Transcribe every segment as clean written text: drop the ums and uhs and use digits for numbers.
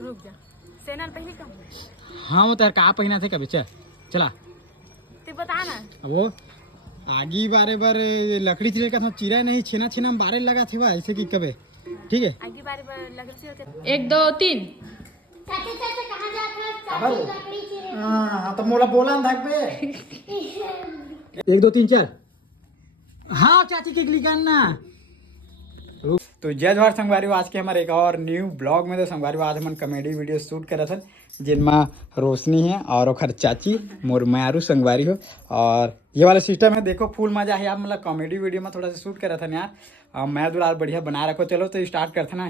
रुक जा सेनल पहले का हाँ वो तेरे का पहिना थे कभी चला ते बता ना वो आगी बारे बार लकड़ी चिरे का था चिरा नहीं छेना छेना में बारे लगा थे ऐसे की कबे ठीक है आगे बारे बार लकड़ी चिरे 1 2 3 चाचा चाचा कहाँ जाता है लकड़ी चिरे हाँ तो मोला बोला ना थक पे 1 2 3 4 हाँ चाची के लिए करना तो जय जवाहर संगवारी आज के हमारे एक और न्यू ब्लॉग में तो संगवारी आज हम कॉमेडी वीडियो शूट कर रहे थे जिनमें रोशनी है और ओखर चाची मोर मारू संगवारी हो और ये वाला सिस्टम है देखो फुल मजा है आप मतलब कॉमेडी वीडियो में थोड़ा सा शूट कर रहा था यार मैं दुलार बढ़िया बना रखो चलो तो स्टार्ट करते ना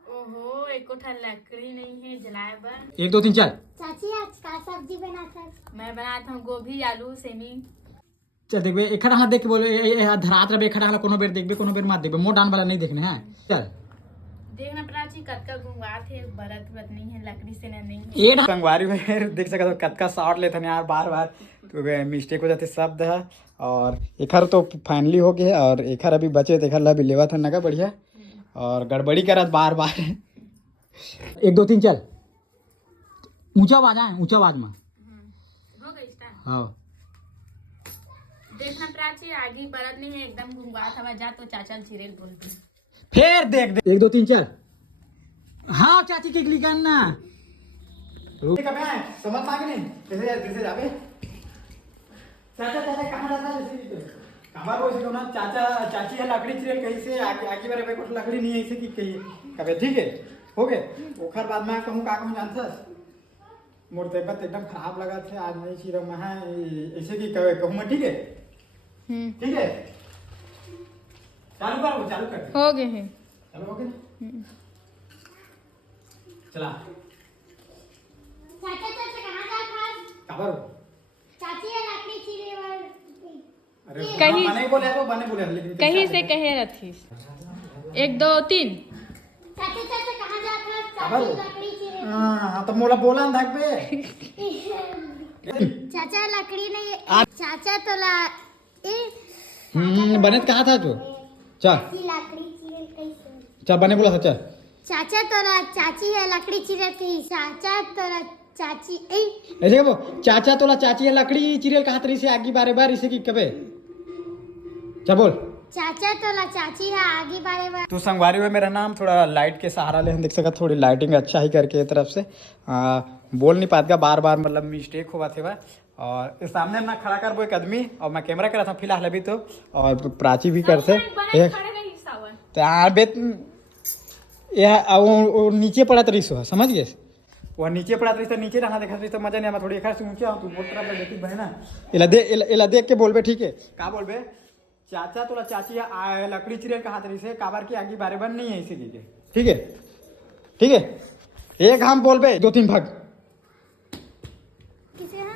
ओहो एको ठा लकड़ी नहीं है जलाए बर 1 2 3 4 चाची आज का सब्जी बनाता है मैं बनाता हूँ गोभी आलू सेमी चल देखबे एखड़ा हां देख के बोले धरात रबे एखड़ा कोनो बेर देखबे कोनो बेर मत देखबे मोर डान वाला नहीं देखने हैं चल देखना प्राची कतका गुंगात है बरत नहीं है लकड़ी से नहीं है ये संगवारी में देख सकते हो कतका शॉट लेते हैं यार बार बार तो मिस्टेक हो जाते शब्द है और एखर तो फाइनली हो गया और एखर अभी बचे तो एखर ला भी लेवा था नगा बढ़िया और गड़बड़ी करत बार बार 1 2 3 चल ऊंचा आवाज है ऊंचा आवाज में हो गई स्टार्ट हाँ देखना प्राची आगे बरत नहीं है एकदम गुंगात हवा जा तो चाचा चिरेल बोलती फिर देख 1 2 3 4 हाँ चाची के लिए करना समझ मांगे नहीं कैसे जाबे चाचा चाचा कहाँ जाता है कहाँ बोल ना चाचा चाची है लकड़ी चिरेल कहीं से आगे बारे में कुछ लकड़ी नहीं है ऐसे की कही कबे ठीक है हो गए ओखर बाद में कहूँ का कहूँ जानथस मोर तबियत एकदम खराब लगा थे आज नहीं चिरा मैं ऐसे की कबे कहूँ मैं ठीक है ठीक है चालू कर हो गए हैं चलो हो गए चला चाचा चाचा कहाँ जाता है खबर चाची है लकड़ी चिरे वाल अरे कहीं- बने बोले लेकिन कहीं से कहे रथी 1 2 3 चाचा चाचा कहाँ जाता है खबर चाची लकड़ी चिरे हाँ तो मोला बोला ना थक पे चाचा लकड़ी नहीं चाचा तो बने कहा था तू चल लकड़ी चिरे कैसे चल बने बोला था चल चाचा तोरा चाची है लकड़ी चिरे थी चाचा तोरा चाची ऐसे वो चाचा तोला चाची है लकड़ी चिरेल कहा तरी से आगे बारे बार इसे की कबे चल बोल चाचा तोला चाची है आगे बारे बार तू संगवारी हुए मेरा नाम थोड़ा लाइट के सहारा ले हम देख सका थोड़ी लाइटिंग अच्छा ही करके तरफ से बोल नहीं पाता बार बार मतलब मिस्टेक हुआ थे और इस सामने ना खड़ा कर वो एक आदमी और मैं कैमरा कर रहा था फिलहाल अभी तो और प्राची भी करते तो यार बेत वो नीचे पड़ा तरी सो समझ गए वो नीचे पड़ा तरी तो नीचे रहा देखा तो मजा नहीं थोड़ी एक से ऊंचे तू मोट तरफ देखी बहना इला देख के बोलबे ठीक है का बोलबे चाचा तोला चाची लकड़ी चिरेल कहा तरी से काबर की आगे बारे बार नहीं है इसी की ठीक है एक हम बोलबे 2 3 भाग किसे है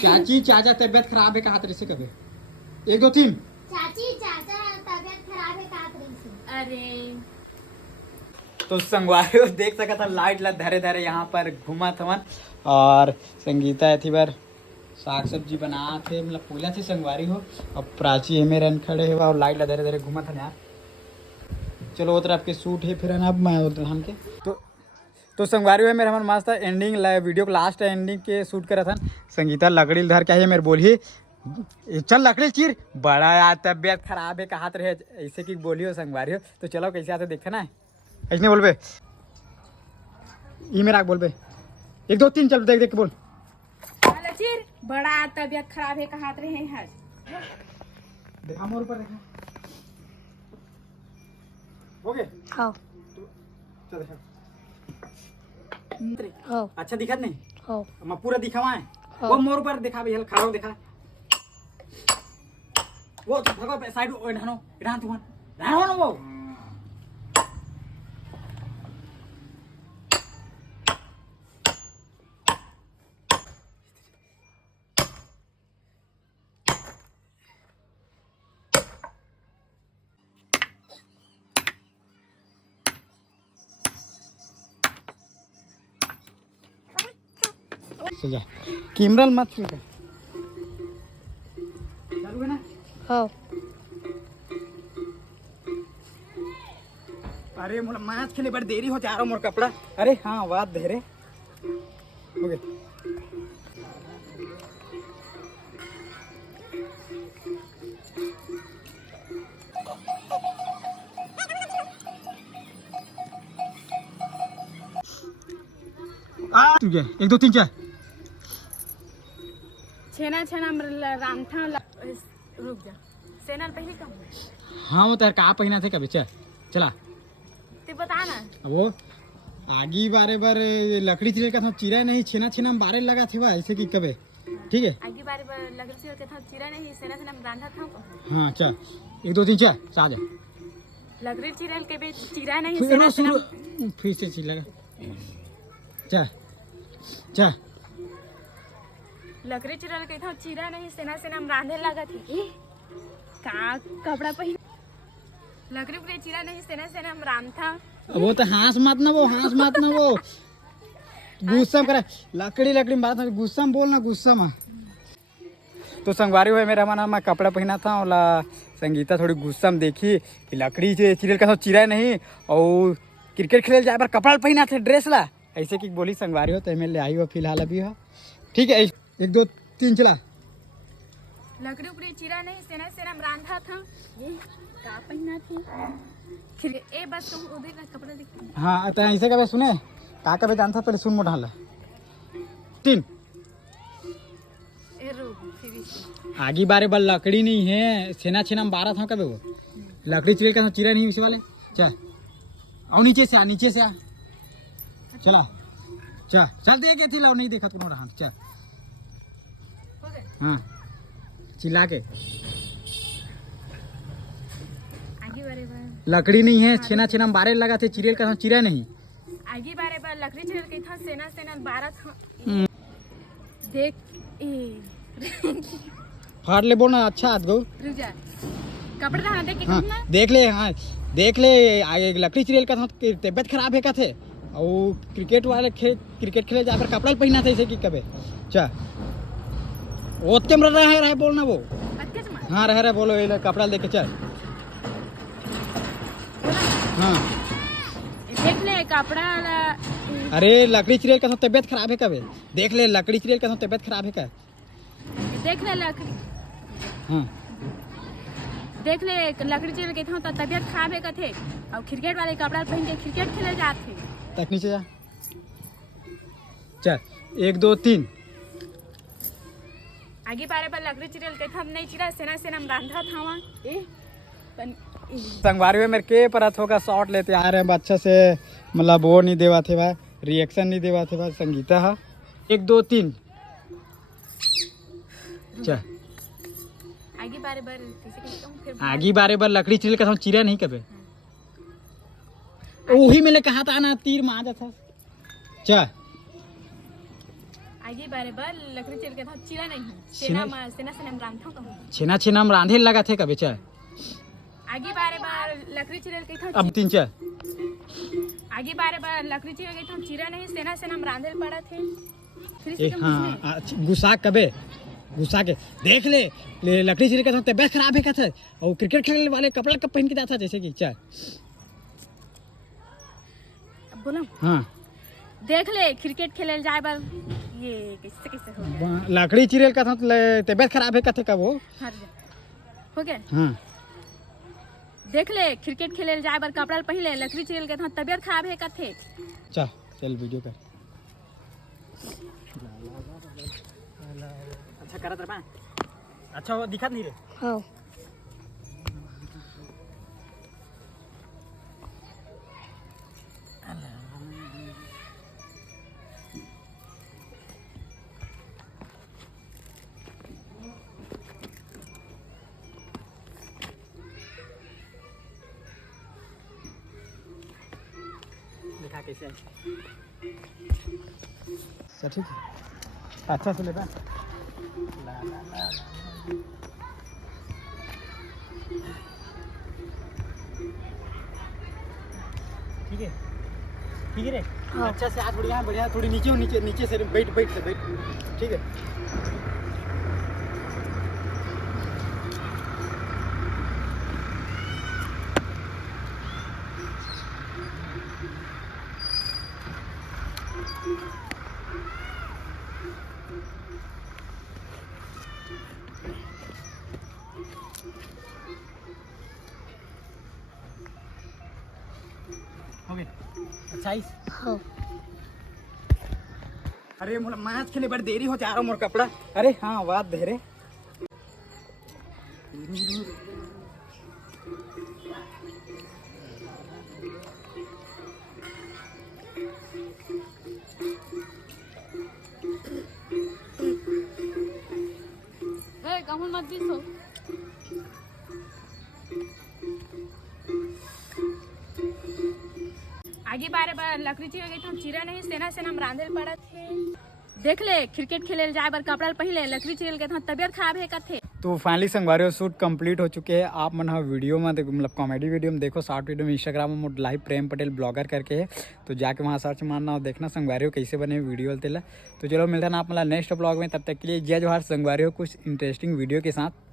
चाची चाचा तबियत खराब है कहा तरी से कबे 1 2 3 चाची चाचा तबीयत खराब है का तरी से अरे तो संगवारी देख सका था लाइट ला धरे धरे यहाँ पर घुमा थवन और संगीता थी बार साग सब्जी बना थे मतलब पहला से संगवारी हो और प्राची है मेरे खड़े हुआ और लाइट ला धरे धरे घुमा था यार चलो वो तरफ के सूट है फिर अब मैं हम के तो संगवारी हुए मेरे हमारे मस्त एंडिंग वीडियो को लास्ट एंडिंग के शूट करा था संगीता लकड़ी धर के आई मेरे बोली चल लकड़ी चीर बड़ा यार तबियत खराब है कहा रहे ऐसे की बोली हो संगवारी हो तो चलो कैसे आते देखते ना ऐसे बोलबे ई मेरा बोलबे 1 2 3 चल देख देख के बोल चिर बड़ा तबियत खराब है कहा रहे हैं देखा मोर ऊपर देखा हो गए हाँ चल देखा हाँ अच्छा दिखत नहीं हाँ मैं पूरा दिखावाए वो मोर ऊपर दिखा भैया खड़ा हो देखा वो भगवा साइड ढानो ढान तू ढानो ना वो सजा किमरल मत छू चालू है ना हाँ अरे मोला मैच खेले बड़ देरी हो जा रहा मोर कपड़ा। अरे हाँ बात दे रे हो गए। तू क्या 1 2 3 4 छेना छेना रामथा रुक जा सेनल पहले कब हाँ वो तेरे कहाँ पहना थे कभी चला ते बता ना वो आगी बारे बार लकड़ी चिरे का था चिरा नहीं छेना छेना में बारे लगा थे वह ऐसे कि कबे ठीक है आगे बारे बार लकड़ी चिरा के था चिरा नहीं सेना सेना में रांधा था हाँ चल 1 2 3 4 साजा लकड़ी चिरल के बीच चिरा नहीं फिर सेना ना सेना शुरू फिर से चिल्ला चा चा लकड़ी चिरल के था चिरा नहीं सेना सेना में रांधे लगा थी का कपड़ा पहन लकड़ी पे चिरा नहीं सेना सेना में रांधा वो तो हाथ मत ना वो गुस्सा करे लकड़ी लकड़ी में बात गुस्सा में बोलना गुस्सा में। तो संगवारी हुए मेरा माना मैं कपड़ा पहना था और संगीता थोड़ी गुस्सा में देखी कि लकड़ी से चिरल का चिरा नहीं और क्रिकेट खेले जाए पर कपड़ा पहना थे ड्रेस ला ऐसे कि बोली संगवारी हो तो ले आई हो फिलहाल अभी हो ठीक है 1 2 3 चला लकड़ी उपड़ी चिरा नहीं सेना सेना में रांधा था ये का पहना थी फिर ए बस तुम उधर का कपड़ा दिख हाँ तो ऐसे कभी सुने का कभी जानता पहले सुन मोटा 3 ए रुक फिर आगे बारे बार लकड़ी नहीं है छेना छेना में 12 था कभी वो लकड़ी चिरे का चिरा नहीं उसी वाले चल और नीचे से आ चला चल देखे थी लो नहीं देखा तुम्हारा हाथ चल हो गए हाँ चिल्ला के आगे बारे बार लकड़ी नहीं है छेना छेना में 12 लगा थे चिरेल का चिरा नहीं आगे बारे बार लकड़ी चिरल के था सेना सेना 12 था देख ए फाड़ ले बोलना अच्छा हाथ गो रुक जा कपड़ा रहा देख के हाँ कितना देख ले आगे लकड़ी चिरेल का था तबियत खराब है का थे और क्रिकेट वाले क्रिकेट खेले जा पर कपड़ा पहना था ऐसे कि कबे चा ओते में रहे बोलना वो अच्छे से हाँ रहे बोलो ये कपड़ा लेके चल हाँ देख ले कपड़ा अरे लकड़ी चिरेल का तबियत खराब है कबे देख ले लकड़ी चिरेल का तबियत खराब है का देख ले लकड़ी हाँ देख ले लकड़ी चिरल के था तो तबियत खराब है कथे और क्रिकेट वाले कपड़ा पहन के क्रिकेट खेले जाते तक नीचे जा चल 1 2 3 आगे बारे पर लकड़ी चिरल के था नहीं चिरा सेना सेना में रांधा था वहाँ संगवारी में मेरे के परत होगा शॉट लेते आ रहे हैं अच्छा से मतलब वो नहीं देवा थे भाई रिएक्शन नहीं देवा थे भाई संगीता है 1 2 3 चल आगे बारे बार किसी के कहूँ फिर आगे बारे बार लकड़ी चिरल का चिरा नहीं कबे वही मैंने कहा था ना तीर मार था चल आगे बारे बार लकड़ी चिरल के था चिरा नहीं सेना सेना सेना में रांधा कहूँ छेना छेना में रांधे लगा थे कबे चल आगे बारे बार लकड़ी चिरल के था अब 3 चल आगे बारे बार लकड़ी चिरल के था चिरा नहीं सेना सेना में रांधे पड़ा थे फिर ए, से हाँ गुस्सा कबे गुस्सा के देख ले लकड़ी चिरे का तबियत खराब है का था और क्रिकेट खेलने वाले कपड़ा कब पहन के जाता जैसे कि चल बोला हाँ देख ले क्रिकेट खेले जाए बार ये कैसे हो गया लकड़ी चिरेल का था तबियत खराब है का थे कब वो हार जा हो गया हाँ देख ले क्रिकेट खेले जाए बार कपड़ा पहन ले लकड़ी चिरल के था तबियत खराब है का थे चल वीडियो कर अच्छा करत रहा अच्छा वो दिखत नहीं रे हाँ दिखा कैसे अच्छा ठीक है अच्छा से ले बा ठीक है रे हाँ। अच्छा से हाथ बढ़िया थोड़ी नीचे से बैठ ठीक है ओके अच्छा ही हो अरे मोला मैच खेले बड़ देरी हो जा रहा मोर कपड़ा अरे हाँ बात दे रे कमल मत दिसो आगे बारे बार लकड़ी चिर गई तो चिरा नहीं सेना सेना में रांधे पड़ा थे देख ले क्रिकेट खेले जाए बार कपड़ा पहले लकड़ी चिरल गए तो तबियत खराब है कथे तो फाइनली संगवारी शूट कंप्लीट हो चुके हैं आप मन वीडियो में देखो मतलब कॉमेडी वीडियो में देखो शॉर्ट वीडियो में इंस्टाग्राम में लाइव प्रेम पटेल ब्लॉगर करके है तो जाके वहाँ सर्च मारना और देखना संगवारी कैसे बने वीडियो तेला तो चलो मिलता है ना आप मतलब नेक्स्ट ब्लॉग में तब तक के लिए जय जोहार संगवारी कुछ इंटरेस्टिंग वीडियो के साथ